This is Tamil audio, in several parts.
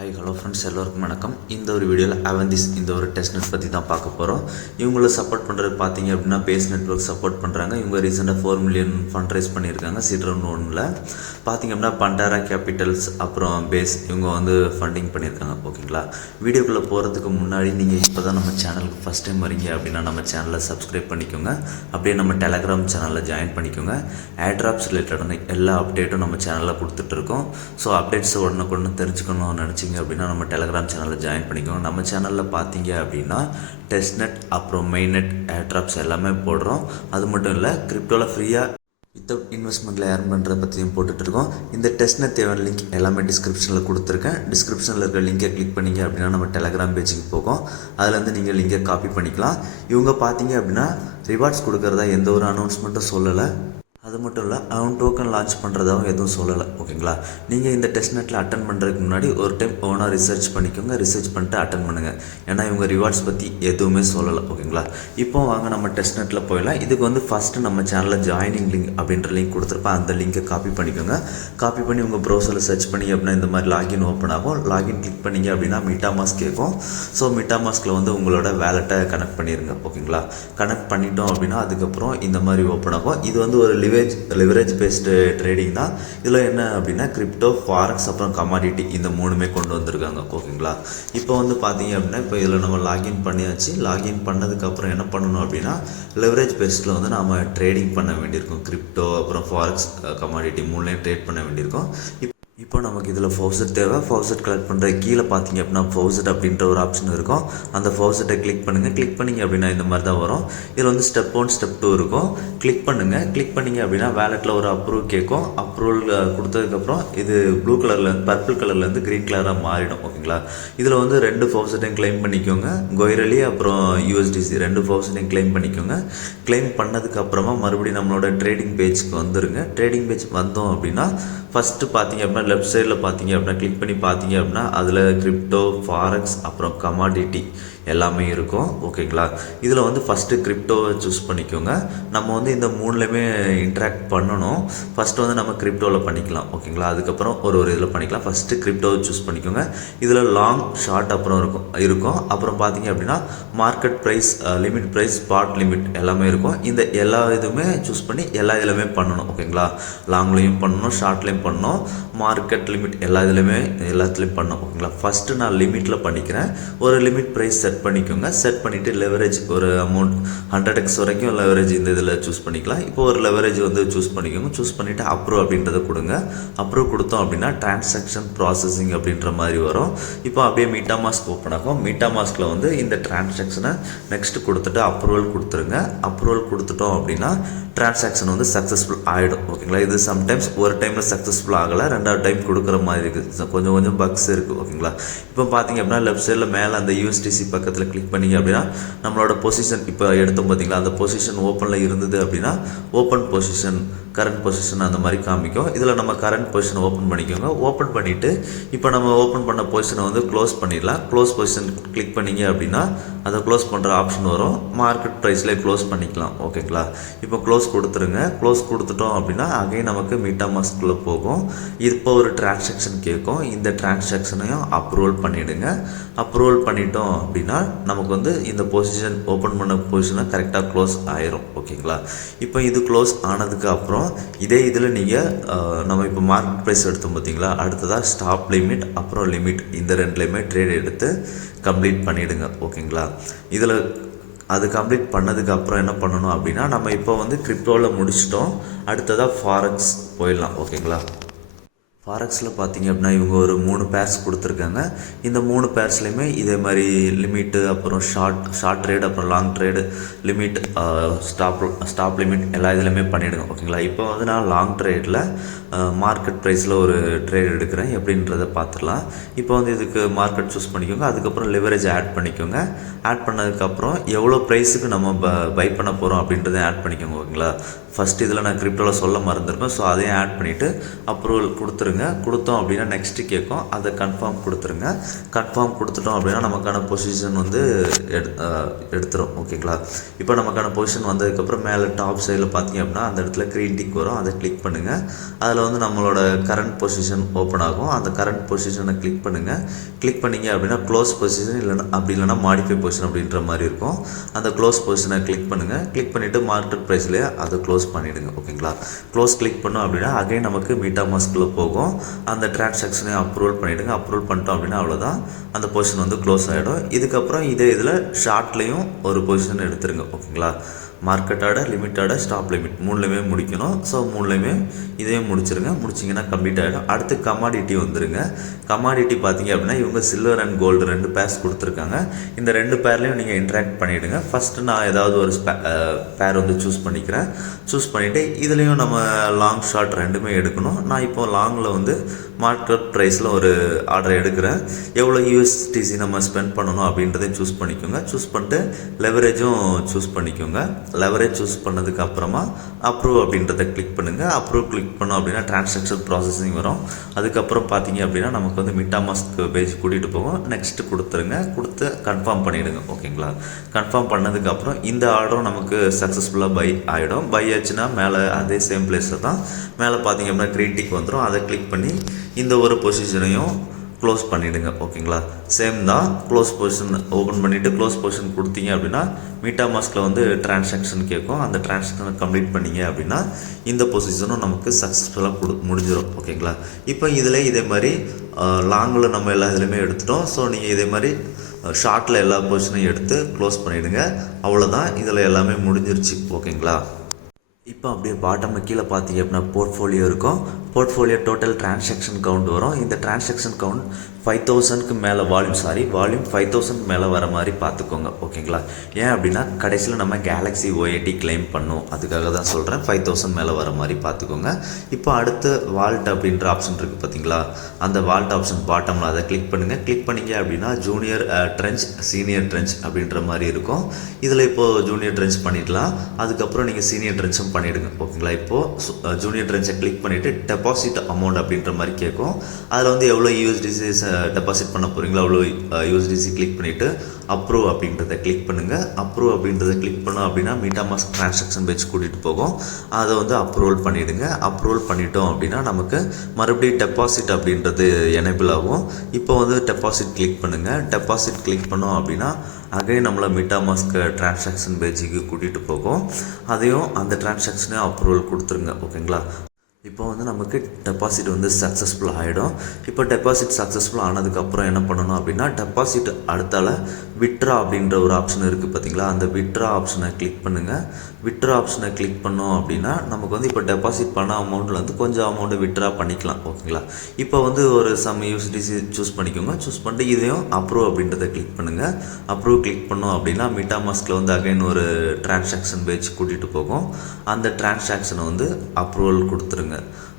ஹாய் ஹலோ ஃப்ரெண்ட்ஸ், எல்லோருக்கும் வணக்கம். இந்த ஒரு வீடியோவில் அவந்திஸ் இந்த ஒரு டெஸ்ட் நெட் பற்றி தான் பார்க்க போகிறோம். இவங்கள சப்போர்ட் பண்ணுறது பார்த்தீங்க அப்படின்னா பேஸ் நெட்வொர்க் சப்போர்ட் பண்ணுறாங்க. இவங்க ரீசெண்டாக 4 மில்லியன் ஃபண்ட் ரைஸ் பண்ணியிருக்காங்க. சீட் ரவுண்ட் 1ல் பார்த்தீங்க அப்படின்னா பண்டாரா கேபிட்டல்ஸ் அப்புறம் பேஸ் இவங்க வந்து ஃபண்டிங் பண்ணியிருக்காங்க. ஓகேங்களா, வீடியோக்குள்ளே போகிறதுக்கு முன்னாடி நீங்கள் இப்போ தான் நம்ம சேனலுக்கு ஃபஸ்ட் டைம் வரீங்க அப்படின்னா நம்ம சேனலை சப்ஸ்கிரைப் பண்ணிக்கோங்க. அப்படியே நம்ம டெலகிராம் சேனலில் ஜாயின் பண்ணிக்கோங்க. ஏர்ட்ராப்ஸ் ரிலேட்டடான எல்லா அப்டேட்டும் நம்ம சேனலில் கொடுத்துட்ருக்கோம். ஸோ அப்டேட்ஸ் உடனுக்குடனே தெரிஞ்சுக்கணும்னு நினச்சிங்க அப்படின்னா நம்ம டெலகிராம் சேனலில் ஜாயின் பண்ணிக்கோங்க. நம்ம சேனலில் பார்த்தீங்க அப்படின்னா டெஸ்ட் நெட் அப்புறம் மெயின் நெட் ஏர்ட்ராப்ஸ் எல்லாமே போடுறோம். அது மட்டும் இல்லை, கிரிப்டோவில் ஃப்ரீயாக வித்தவுட் இன்வெஸ்ட்மெண்ட்டில் ஏர்ன் பண்ணுறத பற்றியும் போட்டுட்ருக்கோம். இந்த டெஸ்ட் நெட் தேவையான லிங்க் எல்லாமே டிஸ்கிரிப்ஷனில் கொடுத்துருக்கேன். டிஸ்கிரிப்ஷனில் இருக்கிற லிங்கை கிளிக் பண்ணிங்க அப்படின்னா நம்ம டெலகிராம் பேஜுக்கு போகும். அதுலேருந்து நீங்கள் லிங்கை காப்பி பண்ணிக்கலாம். இவங்க பார்த்தீங்க அப்படின்னா ரிவார்ட்ஸ் கொடுக்குறதா எந்த ஒரு அனௌன்ஸ்மெண்ட்டும் சொல்லலை. அது மட்டும் இல்லை, அவன் டோக்கன் லான்ச் பண்ணுறதாகவும் எதுவும் சொல்லலை. ஓகேங்களா, நீங்கள் இந்த டெஸ்ட் நெட்டில் அட்டன் பண்ணுறதுக்கு முன்னாடி ஒரு டைம் ஓனாக ரிசர்ச் பண்ணிக்கோங்க. ரிசர்ச் பண்ணிட்டு அட்டன் பண்ணுங்கள். ஏன்னா இவங்க ரிவார்ட்ஸ் பற்றி எதுவுமே சொல்லலை. ஓகேங்களா, இப்போ வாங்க நம்ம டெஸ்ட் நெட்டில் போயிடலாம். இதுக்கு வந்து ஃபஸ்ட்டு நம்ம சேனலில் ஜாயினிங் லிங்க் அப்படின்ற லிங்க் கொடுத்துருப்பேன். அந்த லிங்கை காப்பி பண்ணிக்கோங்க. காப்பி பண்ணி உங்கள் ப்ரௌசரில் சர்ச் பண்ணி அப்படின்னா இந்த மாதிரி லாகின் ஓப்பன் ஆகும். லாகின் கிளிக் பண்ணிங்க அப்படின்னா மீட்டாமாஸ்க் கேட்கும். ஸோ மீட்டாமாஸ்கில் வந்து உங்களோட வேலெட்டை கனெக்ட் பண்ணிடுங்க. ஓகேங்களா, கனெக்ட் பண்ணிட்டோம் அப்படின்னா அதுக்கப்புறம் இந்த மாதிரி ஓப்பன் ஆகும். இது வந்து ஒரு லிவரேஜ் பேஸ்டு ட்ரேடிங் தான். இதில் என்ன அப்படின்னா கிரிப்டோ, ஃபாரெக்ஸ் அப்புறம் கமாடிட்டி இந்த மூணுமே கொண்டு வந்திருக்காங்க. ஓகேங்களா, இப்போ வந்து பார்த்தீங்க அப்படின்னா இப்போ இதில் நம்ம லாகின் பண்ணியாச்சு. லாகின் பண்ணதுக்கப்புறம் என்ன பண்ணணும் அப்படின்னா லிவரேஜ் பேஸ்டில் வந்து நாம் ட்ரேடிங் பண்ண வேண்டியிருக்கும். கிரிப்டோ அப்புறம் ஃபாரெக்ஸ் கமாடிட்டி மூணுலேயும் ட்ரேட் பண்ண வேண்டியிருக்கும். இப்போ நமக்கு இதில் ஃபவுசெட் தேவை. ஃபவுசெட் கலெக்ட் பண்ணுற கீழே பார்த்தீங்க அப்படின்னா ஃபவுசெட் அப்படின்ற ஒரு ஆப்ஷன் இருக்கும். அந்த ஃபவுசெட்டை கிளிக் பண்ணுங்கள். கிளிக் பண்ணிங்க அப்படின்னா இந்த மாதிரி தான் வரும். இதில் வந்து ஸ்டெப் 1 ஸ்டெப் 2 இருக்கும். கிளிக் பண்ணுங்கள். கிளிக் பண்ணிங்க அப்படின்னா வேலெட்டில் ஒரு அப்ரூவ் கேட்கும். அப்ரூவல் கொடுத்ததுக்கப்புறம் இது ப்ளூ கலர்லேருந்து பர்பிள் கலர்லேருந்து க்ரீன் கலராக மாறிடும். ஓகேங்களா, இதில் வந்து 2 ஃபவுசெட்டையும் கிளைம் பண்ணிக்கோங்க. கொய்ரலி அப்புறம் யூஎஸ்டிசி 2 ஃபவுசெட்டையும் கிளைம் பண்ணிக்கோங்க. கிளைம் பண்ணதுக்கப்புறமா மறுபடியும் நம்மளோட ட்ரேடிங் பேஜ்க்கு வந்துடுங்க. ட்ரேடிங் பேஜ் வந்தோம் அப்படின்னா ஃபஸ்ட்டு பார்த்தீங்க அப்படின்னா லெஃப்ட் சைடில் பார்த்தீங்க அப்படின்னா கிளிக் பண்ணி பார்த்தீங்க அப்படின்னா அதில் கிரிப்டோ, ஃபாரெக்ஸ் அப்புறம் கமாடிட்டி எல்லாமே இருக்கும். ஓகேங்களா, இதில் வந்து ஃபஸ்ட்டு கிரிப்டோவை சூஸ் பண்ணிக்கோங்க. நம்ம வந்து இந்த மூணுலேயுமே இன்ட்ராக்ட் பண்ணணும். ஃபஸ்ட்டு வந்து நம்ம கிரிப்டோவில் பண்ணிக்கலாம். ஓகேங்களா, அதுக்கப்புறம் ஒரு இதில் பண்ணிக்கலாம். ஃபஸ்ட்டு கிரிப்டோவை சூஸ் பண்ணிக்கோங்க. இதில் லாங் ஷார்ட் அப்புறம் இருக்கும். அப்புறம் பார்த்தீங்க அப்படின்னா market price, limit price, spot limit எல்லாமே இருக்கும். இந்த எல்லா இதுவுமே சூஸ் பண்ணி எல்லா இதுலையுமே பண்ணணும். ஓகேங்களா, லாங்லேயும் பண்ணணும், ஷார்ட்லேயும் பண்ணணும், மார்க்கெட் லிமிட் எல்லாத்துலேயும் பண்ணணும். ஓகேங்களா, ஃபஸ்ட்டு நான் லிமிட்டில் பண்ணிக்கிறேன். ஒரு லிமிட் ப்ரைஸ் செட் பண்ணிக்கோங்க. செட் பண்ணிவிட்டு லெவரேஜ் ஒரு அமௌண்ட் 100x வரைக்கும் லெவரேஜ் இந்த இதில் சூஸ் பண்ணிக்கலாம். இப்போ ஒரு லெவரேஜ் வந்து சூஸ் பண்ணிக்கோங்க. சூஸ் பண்ணிவிட்டு அப்ரூவ் அப்படின்றத கொடுங்க. அப்ரூவ் கொடுத்தோம் அப்படின்னா டிரான்சாக்ஷன் ப்ராசஸிங் அப்படின்ற மாதிரி வரும். இப்போ அப்படியே மீட்டாமாஸ்க் ஓப்பன் ஆகும். மீட்டாமாஸ்கில் வந்து இந்த டிரான்சாக்ஷனை நெக்ஸ்ட்டு கொடுத்துட்டு அப்ரூவல் கொடுத்துருங்க. அப்ரூவல் கொடுத்துட்டோம் அப்படின்னா டிரான்சாக்ஷன் வந்து சக்ஸஸ்ஃபுல் ஆகிடும். ஓகேங்களா, இது சம்டைம்ஸ் ஒரு டைமில் சக்ஸஸ்ஃபுல் ஆகலை, 2வது டைம் கொடுக்குற மாதிரி இருக்குது. கொஞ்சம் பக்ஸ் இருக்குது. ஓகேங்களா, இப்போ பார்த்தீங்க அப்படின்னா லெஃப்ட் சைடில் மேலே அந்த யூஎஸ்டிசி பக்கத்தில் கிளிக் பண்ணிங்க அப்படின்னா நம்மளோட பொசிஷன் இப்போ எடுத்தோம் பார்த்தீங்களா, அந்த பொசிஷன் ஓப்பனில் இருந்தது அப்படின்னா ஓப்பன் பொசிஷன், கரண்ட் பொசிஷன் அந்த மாதிரி காமிக்கும். இதில் நம்ம கரண்ட் பொசிஷனை ஓப்பன் பண்ணிக்கோங்க. ஓப்பன் பண்ணிவிட்டு இப்போ நம்ம ஓப்பன் பண்ண பொசிஷனை வந்து க்ளோஸ் பண்ணிடலாம். க்ளோஸ் பொசிஷன் கிளிக் பண்ணிங்க அப்படின்னா அதை க்ளோஸ் பண்ணுற ஆப்ஷன் வரும். மார்க்கெட் ப்ரைஸ்லேயே க்ளோஸ் பண்ணிக்கலாம். ஓகேங்களா, இப்போ க்ளோஸ் கொடுத்துருங்க. க்ளோஸ் கொடுத்துட்டோம் அப்படின்னா அகைன் நமக்கு மீட்டாமாஸ்க்குள்ளே போகும். இப்போ ஒரு டிரான்சாக்ஷன் கேட்கும். இந்த டிரான்சாக்ஷனையும் அப்ரூவல் பண்ணிவிடுங்க. அப்ரூவல் பண்ணிட்டோம் அப்படின்னா நமக்கு வந்து இந்த பொசிஷன் ஓப்பன் பண்ண பொசிஷனை கரெக்டாக க்ளோஸ் ஆயிரும். ஓகேங்களா, இப்போ இது க்ளோஸ் ஆனதுக்கு அப்புறம் இதே இதில் நீங்கள் நம்ம இப்போ மார்க்கெட் ப்ரைஸ் எடுத்தோம் பார்த்தீங்களா, அடுத்ததாக ஸ்டாப் லிமிட் அப்புறம் லிமிட் இந்த ரெண்டுலேயுமே ட்ரேட் எடுத்து கம்ப்ளீட் பண்ணிவிடுங்க. ஓகேங்களா, இதில் அது கம்ப்ளீட் பண்ணதுக்கு அப்புறம் என்ன பண்ணணும் அப்படின்னா நம்ம இப்போ வந்து கிரிப்டோவில் முடிச்சிட்டோம். அடுத்ததாக ஃபாரெக்ஸ் போயிடலாம். ஓகேங்களா, ஃபாரெக்ஸில் பார்த்தீங்க அப்படின்னா இவங்க ஒரு 3 பேர்ஸ் கொடுத்துருக்காங்க. இந்த 3 பேர்ஸ்லையுமே இதே மாதிரி லிமிட்டு அப்புறம் ஷார்ட் ட்ரேட் அப்புறம் long trade, limit, stop limit எல்லா இதுலையுமே பண்ணிவிடுங்க. ஓகேங்களா, இப்போ வந்து நான் லாங் ட்ரேடில் மார்க்கெட் ப்ரைஸில் ஒரு ட்ரேட் எடுக்கிறேன். எப்படின்றத பார்த்துடலாம். இப்போ வந்து இதுக்கு மார்க்கெட் சூஸ் பண்ணிக்கோங்க. அதுக்கப்புறம் லிவரேஜ் ஆட் பண்ணிக்கோங்க. ஆட் பண்ணதுக்கப்புறம் எவ்வளோ ப்ரைஸுக்கு நம்ம பை பண்ண போகிறோம் அப்படின்றத ஆட் பண்ணிக்கோங்க. ஓகேங்களா, ஃபஸ்ட்டு இதில் நான் கிரிப்டோவில் சொல்ல மறந்துருப்பேன். ஸோ அதையும் ஆட் பண்ணிவிட்டு அப்ரூவல் கொடுத்துருங்க. கொடுத்தோம் அப்படின்னா நெக்ஸ்ட்டு கேட்கும், அதை கன்ஃபார்ம் கொடுத்துருங்க. கன்ஃபார்ம் கொடுத்துட்டோம் அப்படின்னா நமக்கான பொசிஷன் வந்து எடுத்துரும். ஓகேங்களா? இப்போ நமக்கான பொசிஷன் வந்ததுக்கப்புறம் மேலே டாப் சைடில் பார்த்தீங்க அப்படின்னா அந்த இடத்துல க்ரீன் டிக் வரும், அதை கிளிக் பண்ணுங்கள். அதில் வந்து நம்மளோட கரண்ட் பொசிஷன் ஓப்பன் ஆகும். அந்த கரண்ட் பொசிஷனை கிளிக் பண்ணுங்கள். கிளிக் பண்ணிங்க அப்படின்னா க்ளோஸ் பொசிஷன் இல்லைனா மாடிஃபை பொசிஷன் அப்படின்ற மாதிரி இருக்கும். அந்த க்ளோஸ் பொசிஷனை கிளிக் பண்ணுங்கள். கிளிக் பண்ணிவிட்டு மார்க்கெட் ப்ரைஸ்லேயே அதை க்ளோஸ் பண்ணிவிடுங்க. ஓகேங்களா? க்ளோஸ் கிளிக் பண்ணோம் அப்படின்னா அகைன் நமக்கு மீட்டாமாஸ்கில் போகும். அந்த டிரான்சாக்ஷனை அப்ரூவல் பண்ணிவிடுங்க. அப்ரூவல் பண்ணிட்டோம் அப்படின்னா அவ்வளோதான், அந்த பொசிஷன் வந்து க்ளோஸ் ஆகிடும். இதுக்கப்புறம் இதே இதில் ஷார்ட்லேயும் ஒரு பொசிஷன் எடுத்துருங்க. ஓகேங்களா? Market order, limit order, stop limit மூணுலேயுமே முடிக்கணும். ஸோ மூணுலேயுமே இதையும் முடிச்சிருங்க. முடிச்சிங்கன்னா கம்ப்ளீட் ஆகிடும். அடுத்து கமாடிட்டி வந்துருங்க. கமாடிட்டி பார்த்தீங்க அப்படின்னா இவங்க சில்வர் அண்ட் கோல்டு 2 பேர்ஸ் கொடுத்துருக்காங்க. இந்த 2 பேர்லையும் நீங்கள் இன்ட்ராக்ட் பண்ணிவிடுங்க. ஃபஸ்ட்டு நான் ஏதாவது ஒரு பேர் வந்து சூஸ் பண்ணிக்கிறேன். சூஸ் பண்ணிவிட்டு இதுலேயும் நம்ம லாங் ஷார்ட் ரெண்டுமே எடுக்கணும். நான் இப்போ லாங்கில் வந்து மார்க்கெட் ப்ரைஸில் ஒரு ஆர்டர் எடுக்கிறேன். எவ்வளோ யூஎஸ்டிசி நம்ம ஸ்பெண்ட் பண்ணணும் அப்படின்றதையும் சூஸ் பண்ணிக்கோங்க. சூஸ் பண்ணிட்டு லெவரேஜும் சூஸ் பண்ணிக்கோங்க. லெவரேஜ் சூஸ் பண்ணதுக்கு அப்புறமா அப்ரூவ் அப்படின்றத கிளிக் பண்ணுங்கள். அப்ரூவ் கிளிக் பண்ணோம் அப்படின்னா டிரான்சாக்ஷன் ப்ராசஸிங் வரும். அதுக்கப்புறம் பார்த்தீங்க அப்படின்னா நமக்கு வந்து மீட்டாமாஸ்க் பேஜ் கூட்டிகிட்டு போகும். நெக்ஸ்ட்டு கொடுத்துருங்க. கொடுத்து கன்ஃபார்ம் பண்ணிவிடுங்க. ஓகேங்களா? கன்ஃபார்ம் பண்ணதுக்கப்புறம் இந்த ஆர்டரும் நமக்கு சக்ஸஸ்ஃபுல்லாக பை ஆகிடும். பை ஆச்சுன்னா மேலே அதே சேம் பிளேஸில் தான் மேலே பார்த்தீங்க அப்படின்னா க்ரீன் டிக் வந்துடும். அதை கிளிக் பண்ணி இந்த ஒரு பொசிஷனையும் க்ளோஸ் பண்ணிவிடுங்க. ஓகேங்களா? சேம் தான். க்ளோஸ் பொசிஷன் ஓப்பன் பண்ணிவிட்டு க்ளோஸ் பொசிஷன் கொடுத்தீங்க அப்படின்னா மீட்டாமாஸ்கில் வந்து டிரான்சாக்ஷன் கேட்கும். அந்த டிரான்சாக்ஷனை கம்ப்ளீட் பண்ணிங்க அப்படின்னா இந்த பொசிஷனும் நமக்கு சக்ஸஸ்ஃபுல்லாக முடிஞ்சிடும். ஓகேங்களா? இப்போ இதில் இதே மாதிரி லாங்கில் நம்ம எல்லா இதுலேயுமே எடுத்துட்டோம். ஸோ நீங்கள் இதே மாதிரி ஷார்ட்டில் எல்லா பொசிஷனையும் எடுத்து க்ளோஸ் பண்ணிவிடுங்க. அவ்வளோதான், இதில் எல்லாமே முடிஞ்சிருச்சு. ஓகேங்களா? இப்போ அப்படியே பாட்டமில் கீழே பார்த்தீங்க அப்படின்னா போர்ட்ஃபோலியோ இருக்கும். போர்ட்ஃபோலியோ டோட்டல் டிரான்சாக்ஷன் கவுண்ட் வரும். இந்த டிரான்சாக்ஷன் கவுண்ட் 5000க்கு மேலே வால்யூம் 5000 மேலே வர மாதிரி பார்த்துக்கோங்க. ஓகேங்களா? ஏன் அப்படின்னா கடைசியில் நம்ம கேலக்ஸி OIT கிளைம் பண்ணோம், அதுக்காக தான் சொல்கிறேன். 5000 மேலே வர மாதிரி பார்த்துக்கோங்க. இப்போ அடுத்து வால்ட் அப்படின்ற ஆப்ஷன் இருக்குது பார்த்தீங்களா? அந்த வால்ட் ஆப்ஷன் பாட்டமில் அதை கிளிக் பண்ணுங்கள். கிளிக் பண்ணிங்க அப்படின்னா ஜூனியர் ட்ரெஞ்ச், சீனியர் ட்ரெஞ்ச் அப்படின்ற மாதிரி இருக்கும். இதில் இப்போது ஜூனியர் ட்ரெஞ்ச் பண்ணிடலாம். அதுக்கப்புறம் நீங்கள் சீனியர் ட்ரெஞ்சும் பண்ணிவிடுங்க. ஓகேங்களா? இப்போது ஜூனியர் ட்ரெஞ்சை கிளிக் பண்ணிவிட்டு டெபாசிட் அமௌண்ட் அப்படின்ற மாதிரி கேட்கும். அதில் வந்து எவ்வளோ யூஎஸ்டிசி டெபாசிட் பண்ண போகிறீங்களோ அவ்வளோ யூஎஸ்டிசி கிளிக் பண்ணிவிட்டு அப்ரூவ் அப்படின்றத கிளிக் பண்ணுங்கள். அப்ரூவ் அப்படின்றத கிளிக் பண்ணோம் அப்படின்னா மீட்டாமாஸ்க் டிரான்சாக்ஷன் பேஜ் கூட்டிகிட்டு போகும். அதை வந்து அப்ரூவல் பண்ணிவிடுங்க. அப்ரூவல் பண்ணிட்டோம் அப்படின்னா நமக்கு மறுபடியும் டெபாசிட் அப்படின்றது எனேபிள் ஆகும். இப்போ வந்து டெபாசிட் கிளிக் பண்ணுங்கள். டெபாசிட் கிளிக் பண்ணோம் அப்படின்னா அகைன் நம்மளை மீட்டாமாஸ்க் டிரான்சாக்ஷன் பேஜுக்கு கூட்டிகிட்டு போகும். அதையும் அந்த டிரான்சாக்ஷனையும் அப்ரூவல் கொடுத்துருங்க. ஓகேங்களா? இப்போ வந்து நமக்கு டெபாசிட் வந்து சக்ஸஸ்ஃபுல் ஆகிடும். இப்போ டெபாசிட் சக்ஸஸ்ஃபுல் ஆனதுக்கப்புறம் என்ன பண்ணணும் அப்படின்னா டெபாசிட் அடுத்தால விட்ரா அப்படின்ற ஒரு ஆப்ஷன் இருக்குது பார்த்தீங்களா? அந்த விட்ரா ஆப்ஷனை கிளிக் பண்ணுங்கள். விட்ரா ஆப்ஷனை கிளிக் பண்ணோம் அப்படின்னா நமக்கு வந்து இப்போ டெபாசிட் பண்ண அமௌண்ட்டில் வந்து கொஞ்சம் அமௌண்ட்டை விட்ரா பண்ணிக்கலாம். ஓகேங்களா? இப்போ வந்து ஒரு சம் யூஎஸ்டிசி சூஸ் பண்ணிக்கோங்க. சூஸ் பண்ணிட்டு இதையும் அப்ரூவ் அப்படின்றத கிளிக் பண்ணுங்கள். அப்ரூவ் கிளிக் பண்ணோம் அப்படின்னா மீட்டாமாஸ்கில் வந்து அகைன் ஒரு டிரான்சாக்ஷன் பேஜ் கூட்டிகிட்டு போகும். அந்த டிரான்சாக்ஷனை வந்து அப்ரூவல் கொடுத்துருங்க.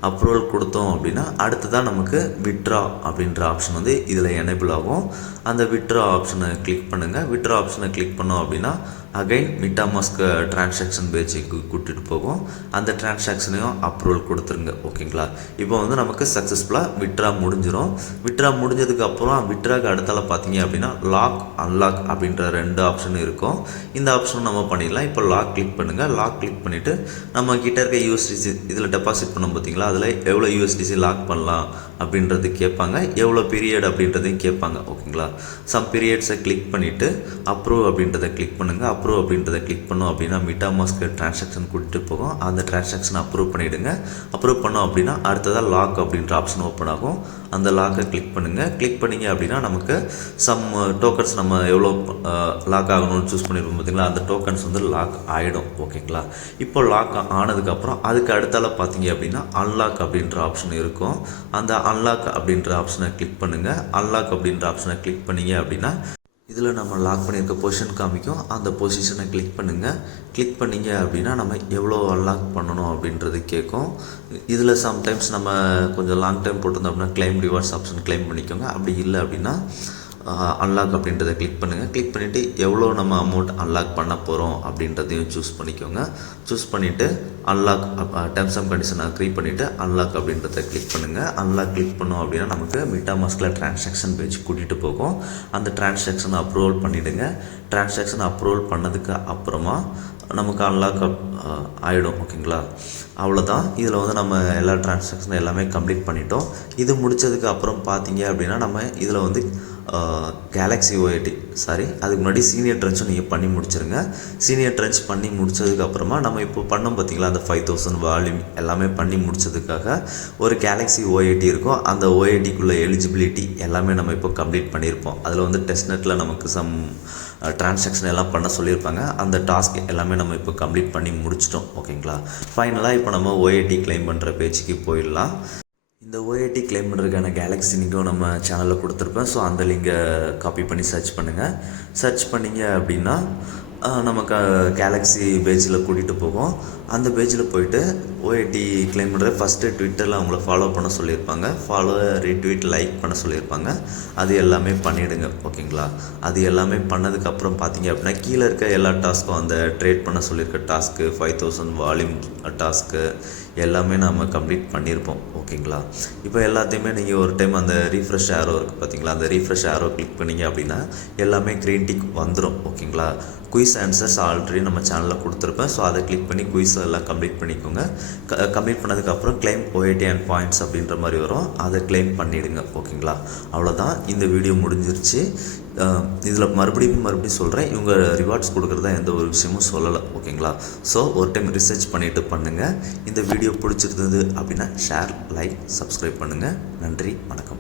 அப்ரூவல் கொடுத்தோம் அப்படின்னா அடுத்ததான் நமக்கு விட்ரா அப்படின்ற ஆப்ஷன் வந்து இதில் எனேபிள் ஆகும். அந்த விட்ரா ஆப்ஷனை கிளிக் பண்ணுங்கள். விட்ரா ஆப்ஷனை கிளிக் பண்ணோம் அப்படின்னா அகைன் மீட்டாமாஸ்க் டிரான்சாக்ஷன் பேஜுக்கு கூட்டிகிட்டு போகும். அந்த டிரான்சாக்ஷனையும் அப்ரூவல் கொடுத்துருங்க. ஓகேங்களா? இப்போ வந்து நமக்கு சக்ஸஸ்ஃபுல்லாக விட்ரா முடிஞ்சிடும். விட்ரா முடிஞ்சதுக்கப்புறம் விட்ராக்கு அடுத்தால பார்த்தீங்க அப்படின்னா லாக், அன்லாக் அப்படின்ற 2 ஆப்ஷன் இருக்கும். இந்த ஆப்ஷன் நம்ம பண்ணிடலாம். இப்போ லாக் கிளிக் பண்ணுங்கள். லாக் கிளிக் பண்ணிவிட்டு நம்ம கிட்ட இருக்க யூஎஸ்டிசி இதில் டெபாசிட் பண்ணோம் பார்த்தீங்களா? அதில் எவ்வளோ யூஎஸ்டிசி லாக் பண்ணலாம் அப்படின்றது கேட்பாங்க. எவ்வளோ பீரியட் அப்படின்றதையும் கேட்பாங்க. ஓகேங்களா? சம் பீரியட்ஸை கிளிக் பண்ணிவிட்டு அப்ரூவ் அப்படின்றத கிளிக் பண்ணுங்கள். அப்ரூவ் அப்படின்றத கிளிக் பண்ணோம் அப்படின்னா மீட்டாமாஸ்க் டிரான்சாக்ஷன் கூட்டிகிட்டு போகும். அந்த டிரான்சாக்ஷனை அப்ரூவ் பண்ணிவிடுங்க. அப்ரூவ் பண்ணோம் அப்படின்னா அடுத்ததாக லாக் அப்படின்ற ஆப்ஷன் ஓப்பன் ஆகும். அந்த லாக்கை கிளிக் பண்ணுங்கள். கிளிக் பண்ணிங்க அப்படின்னா நமக்கு சம் டோக்கன்ஸ் நம்ம எவ்வளோ லாக் ஆகணும்னு சூஸ் பண்ணியிருப்போம் பார்த்தீங்களா? அந்த டோக்கன்ஸ் வந்து லாக் ஆகிடும். ஓகேங்களா? இப்போ லாக் ஆனதுக்கப்புறம் அதுக்கு அடுத்தால பார்த்தீங்க அப்படின்னா அன்லாக் அப்படின்ற ஆப்ஷன் இருக்கும். அந்த அன்லாக் அப்படின்ற ஆப்ஷனை கிளிக் பண்ணுங்கள். அன்லாக் அப்படின்ற ஆப்ஷனை கிளிக் பண்ணிங்க அப்படின்னா இதில் நம்ம லாக் பண்ணியிருக்க பொசிஷன் காமிக்கும். அந்த பொசிஷனை கிளிக் பண்ணுங்கள். கிளிக் பண்ணிங்க அப்படின்னா நம்ம எவ்வளோ அன்லாக் பண்ணணும் அப்படின்றது கேட்கும். இதில் சம்டைம்ஸ் நம்ம கொஞ்சம் லாங் டைம் போட்டிருந்தோம் அப்படின்னா கிளைம் ரிவார்ட்ஸ் ஆப்ஷன் கிளைம் பண்ணிக்கோங்க. அப்படி இல்லை அப்படின்னா அன்லாக் அப்படின்றத கிளிக் பண்ணுங்கள். கிளிக் பண்ணிவிட்டு எவ்வளோ நம்ம அமௌண்ட் அன்லாக் பண்ண போகிறோம் அப்படின்றதையும் சூஸ் பண்ணிக்கோங்க. சூஸ் பண்ணிவிட்டு unlock terms and condition agri பண்ணிவிட்டு அன்லாக் அப்படின்றத கிளிக் பண்ணுங்கள். அன்லாக் கிளிக் பண்ணோம் அப்படின்னா நமக்கு மெட்டாமாஸ்கில் ட்ரான்சாக்ஷன் பேஜ் கூட்டிகிட்டு போகும். அந்த ட்ரான்சாக்ஷனை அப்ரூவல் பண்ணிவிடுங்க. ட்ரான்சாக்ஷன் அப்ரூவல் பண்ணதுக்கு அப்புறமா நமக்கு அன்லாக் ஆகிடும். ஓகேங்களா, அவ்வளோதான். இதில் வந்து நம்ம எல்லா ட்ரான்சாக்ஷனும் எல்லாமே கம்ப்ளீட் பண்ணிட்டோம். இது முடித்ததுக்கு அப்புறம் பார்த்தீங்க அப்படின்னா நம்ம இதில் வந்து கேலக்ஸி ஓஐடி அதுக்கு முன்னாடி சீனியர் ட்ரென்ச்சும் நீங்கள் பண்ணி முடிச்சிருங்க. சீனியர் ட்ரென்ச் பண்ணி முடித்ததுக்கப்புறமா நம்ம இப்போ பண்ணோம் பார்த்திங்களா, அந்த 5000 வால்யூம் எல்லாமே பண்ணி முடித்ததுக்காக ஒரு கேலக்ஸி ஓஐடி இருக்கும். அந்த ஓஐடிக்குள்ளே எலிஜிபிலிட்டி எல்லாமே நம்ம இப்போ கம்ப்ளீட் பண்ணியிருப்போம். அதில் வந்து டெஸ்ட்நெட்டில் நமக்கு சம் ட்ரான்சாக்ஷன் எல்லாம் பண்ண சொல்லியிருப்பாங்க. அந்த டாஸ்க் எல்லாமே நம்ம இப்போ கம்ப்ளீட் பண்ணி முடிச்சிட்டோம். ஓகேங்களா, ஃபைனலாக இப்போ நம்ம ஓஐடி கிளைம் பண்ணுற பேஜுக்கு போயிடலாம். இந்த ஓஐடி கிளைம் பண்ணுறதுக்கான கேலக்ஸி லிங்க்கும் நம்ம சேனலில் கொடுத்துருப்பேன். ஸோ அந்த லிங்கை காப்பி பண்ணி சர்ச் பண்ணுங்கள். சர்ச் பண்ணிங்க அப்படின்னா நமக்கு கேலக்ஸி பேஜில் கூட்டிகிட்டு போகும். அந்த பேஜில் போயிட்டு ஓஐடி கிளைம் பண்ணுற ஃபஸ்ட்டு ட்விட்டரில் அவங்கள ஃபாலோ பண்ண சொல்லியிருப்பாங்க. ஃபாலோ, ரீட்வீட், லைக் பண்ண சொல்லியிருப்பாங்க. அது எல்லாமே பண்ணிவிடுங்க. ஓகேங்களா, அது எல்லாமே பண்ணதுக்கப்புறம் பார்த்தீங்க அப்படின்னா கீழே இருக்க எல்லா டாஸ்க்கும் அந்த ட்ரேட் பண்ண சொல்லியிருக்க டாஸ்க்கு 5000 வால்யூம் டாஸ்க்கு எல்லாமே நம்ம கம்ப்ளீட் பண்ணியிருப்போம். ஓகேங்களா, இப்போ எல்லாத்தையுமே நீங்கள் ஒரு டைம் அந்த ரீஃப்ரெஷ் ஆரோ இருக்குது பார்த்தீங்களா, அந்த ரீஃப்ரெஷ் ஆரோ கிளிக் பண்ணிங்க அப்படின்னா எல்லாமே க்ரீன் டிக் வந்துடும். ஓகேங்களா, குயிஸ் ஆன்சர்ஸ் ஆல்ரெடி நம்ம சேனலில் கொடுத்துருப்பேன். ஸோ அதை கிளிக் பண்ணி குயிஸ் எல்லாம் கம்ப்ளீட் பண்ணிக்கோங்க. கம்ப்ளீட் பண்ணதுக்கப்புறம் கிளைம் ஓஐடி அண்ட் பாயிண்ட்ஸ் அப்படின்ற மாதிரி வரும். அதை கிளைம் பண்ணிவிடுங்க. ஓகேங்களா, அவ்வளோதான். இந்த வீடியோ முடிஞ்சிருச்சு. இதில் மறுபடியும் சொல்கிறேன், இவங்க ரிவார்ட்ஸ் கொடுக்குறதா எந்த ஒரு விஷயமும் சொல்லலை. ஓகேங்களா, ஸோ ஒரு டைம் ரிசர்ச் பண்ணிவிட்டு பண்ணுங்கள். இந்த வீடியோ பிடிச்சிருந்தது அப்படின்னா ஷேர், லைக், சப்ஸ்கிரைப் பண்ணுங்கள். நன்றி, வணக்கம்.